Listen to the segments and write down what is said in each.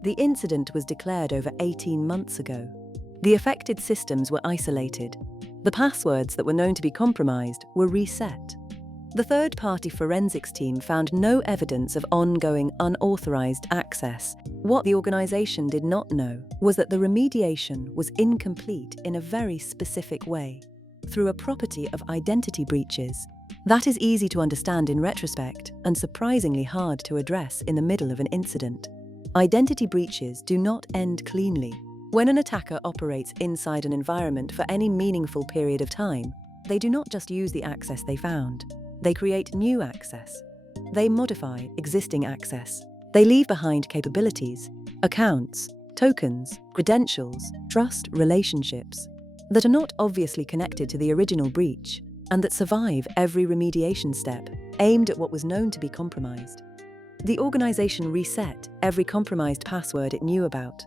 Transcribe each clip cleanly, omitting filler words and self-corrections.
The incident was declared over 18 months ago. The affected systems were isolated. The passwords that were known to be compromised were reset. The third-party forensics team found no evidence of ongoing unauthorized access. What the organization did not know was that the remediation was incomplete in a very specific way, through a property of identity breaches. That is easy to understand in retrospect and surprisingly hard to address in the middle of an incident. Identity breaches do not end cleanly. When an attacker operates inside an environment for any meaningful period of time, they do not just use the access they found. They create new access. They modify existing access. They leave behind capabilities, accounts, tokens, credentials, trust, relationships that are not obviously connected to the original breach and that survive every remediation step aimed at what was known to be compromised. The organization reset every compromised password it knew about.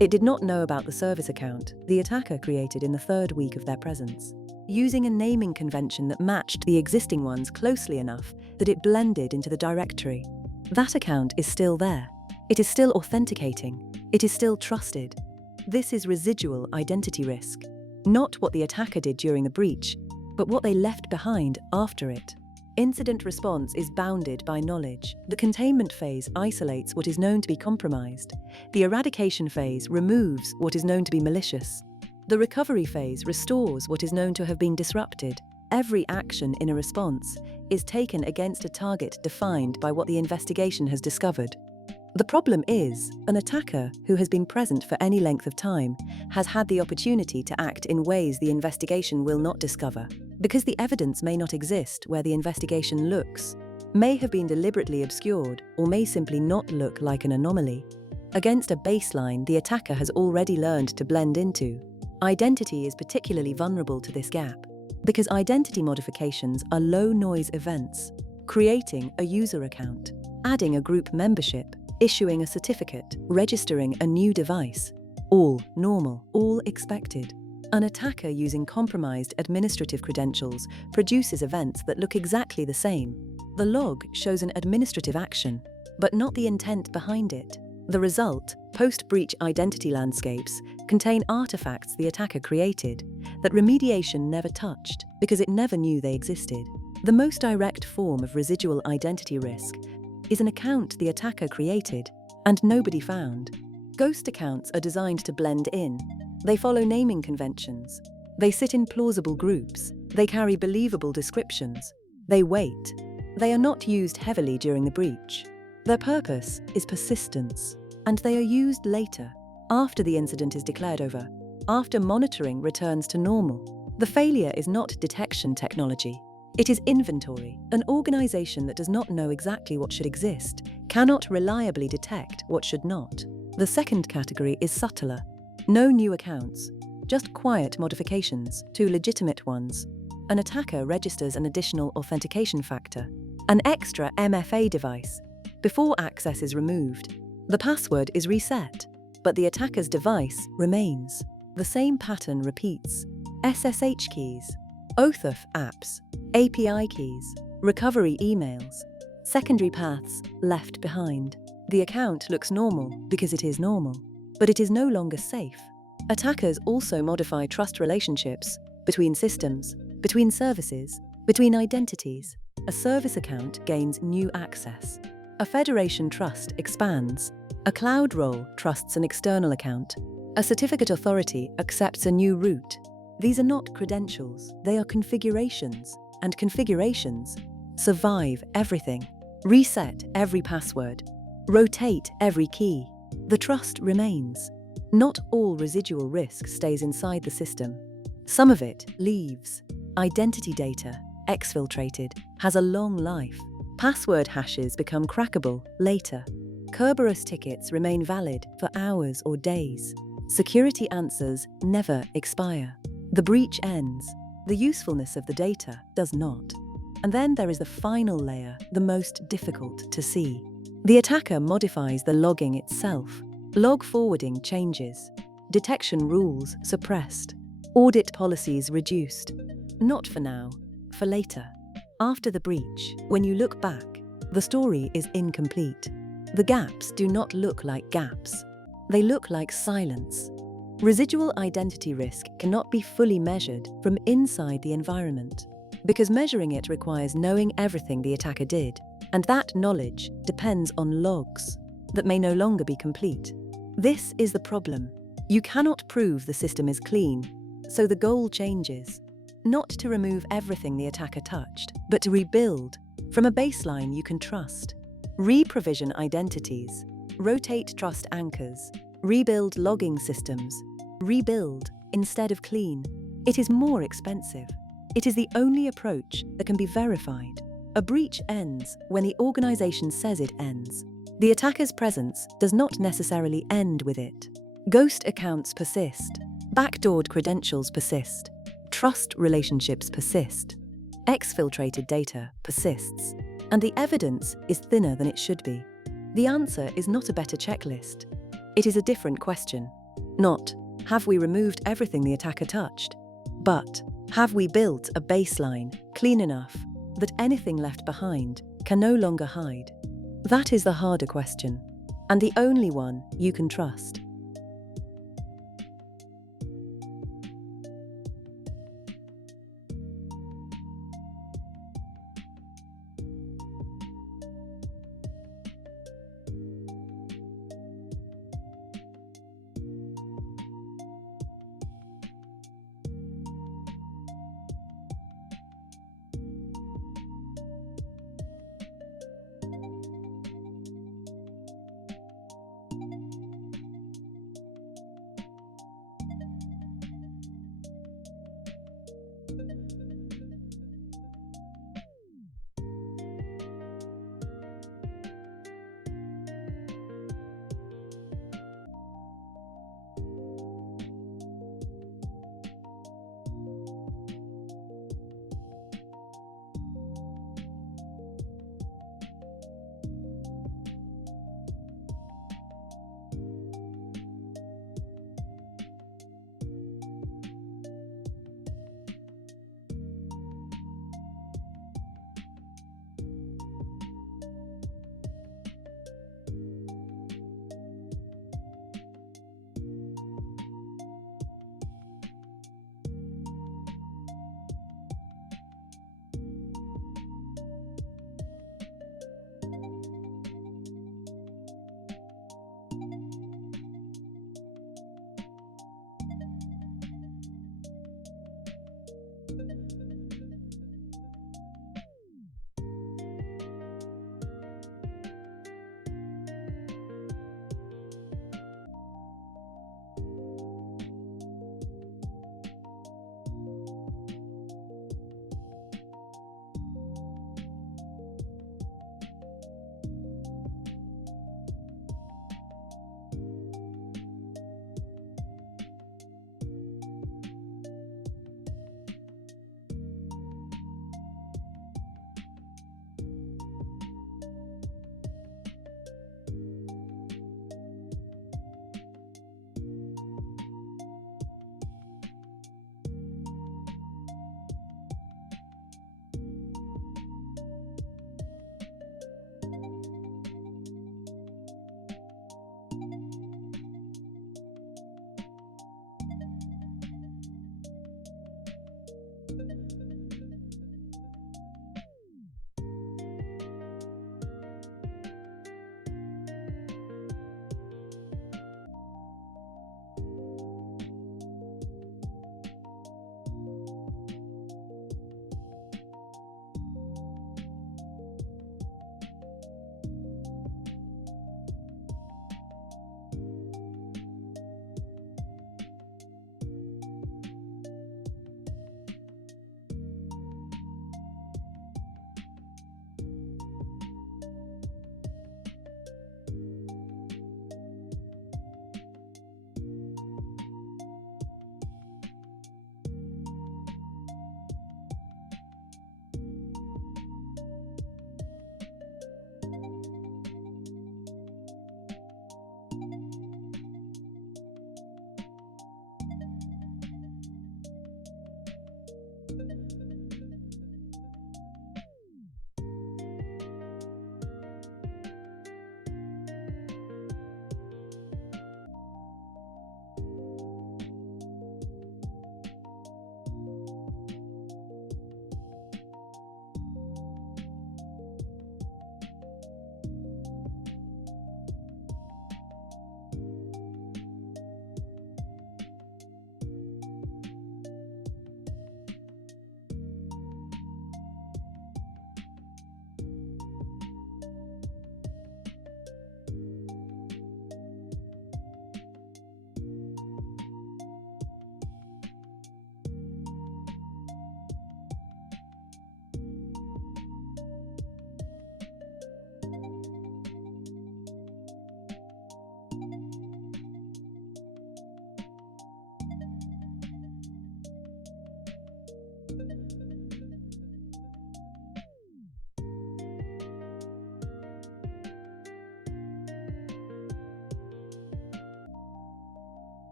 It did not know about the service account the attacker created in the third week of their presence, using a naming convention that matched the existing ones closely enough that it blended into the directory. That account is still there. It is still authenticating. It is still trusted. This is residual identity risk. Not what the attacker did during the breach, but what they left behind after it. Incident response is bounded by knowledge. The containment phase isolates what is known to be compromised. The eradication phase removes what is known to be malicious. The recovery phase restores what is known to have been disrupted. Every action in a response is taken against a target defined by what the investigation has discovered. The problem is, an attacker who has been present for any length of time has had the opportunity to act in ways the investigation will not discover, because the evidence may not exist where the investigation looks, may have been deliberately obscured, or may simply not look like an anomaly. Against a baseline the attacker has already learned to blend into. Identity is particularly vulnerable to this gap, because identity modifications are low-noise events, creating a user account, adding a group membership, issuing a certificate, registering a new device. All normal, all expected. An attacker using compromised administrative credentials produces events that look exactly the same. The log shows an administrative action, but not the intent behind it. The result, post-breach identity landscapes, contain artifacts the attacker created that remediation never touched because it never knew they existed. The most direct form of residual identity risk is an account the attacker created and nobody found. Ghost accounts are designed to blend in. They follow naming conventions. They sit in plausible groups. They carry believable descriptions. They wait. They are not used heavily during the breach. Their purpose is persistence, and they are used later, after the incident is declared over, after monitoring returns to normal. The failure is not detection technology. It is inventory. An organization that does not know exactly what should exist cannot reliably detect what should not. The second category is subtler. No new accounts, just quiet modifications to legitimate ones. An attacker registers an additional authentication factor, an extra MFA device. Before access is removed, the password is reset, but the attacker's device remains. The same pattern repeats. SSH keys, OAuth apps, API keys, recovery emails, secondary paths left behind. The account looks normal because it is normal, but it is no longer safe. Attackers also modify trust relationships between systems, between services, between identities. A service account gains new access. A federation trust expands. A cloud role trusts an external account. A certificate authority accepts a new route. These are not credentials, they are configurations, and configurations survive everything. Reset every password. Rotate every key. The trust remains. Not all residual risk stays inside the system. Some of it leaves. Identity data, exfiltrated, has a long life. Password hashes become crackable later. Kerberos tickets remain valid for hours or days. Security answers never expire. The breach ends. The usefulness of the data does not. And then there is the final layer, the most difficult to see. The attacker modifies the logging itself. Log forwarding changes. Detection rules suppressed. Audit policies reduced. Not for now, for later. After the breach, when you look back, the story is incomplete. The gaps do not look like gaps. They look like silence. Residual identity risk cannot be fully measured from inside the environment, because measuring it requires knowing everything the attacker did, and that knowledge depends on logs that may no longer be complete. This is the problem. You cannot prove the system is clean, so the goal changes. Not to remove everything the attacker touched, but to rebuild from a baseline you can trust. Re-provision identities, rotate trust anchors, rebuild logging systems, rebuild instead of clean. It is more expensive. It is the only approach that can be verified. A breach ends when the organization says it ends. The attacker's presence does not necessarily end with it. Ghost accounts persist. Backdoored credentials persist. Trust relationships persist. Exfiltrated data persists. And the evidence is thinner than it should be. The answer is not a better checklist. It is a different question. Not, have we removed everything the attacker touched? But, have we built a baseline clean enough that anything left behind can no longer hide? That is the harder question, and the only one you can trust.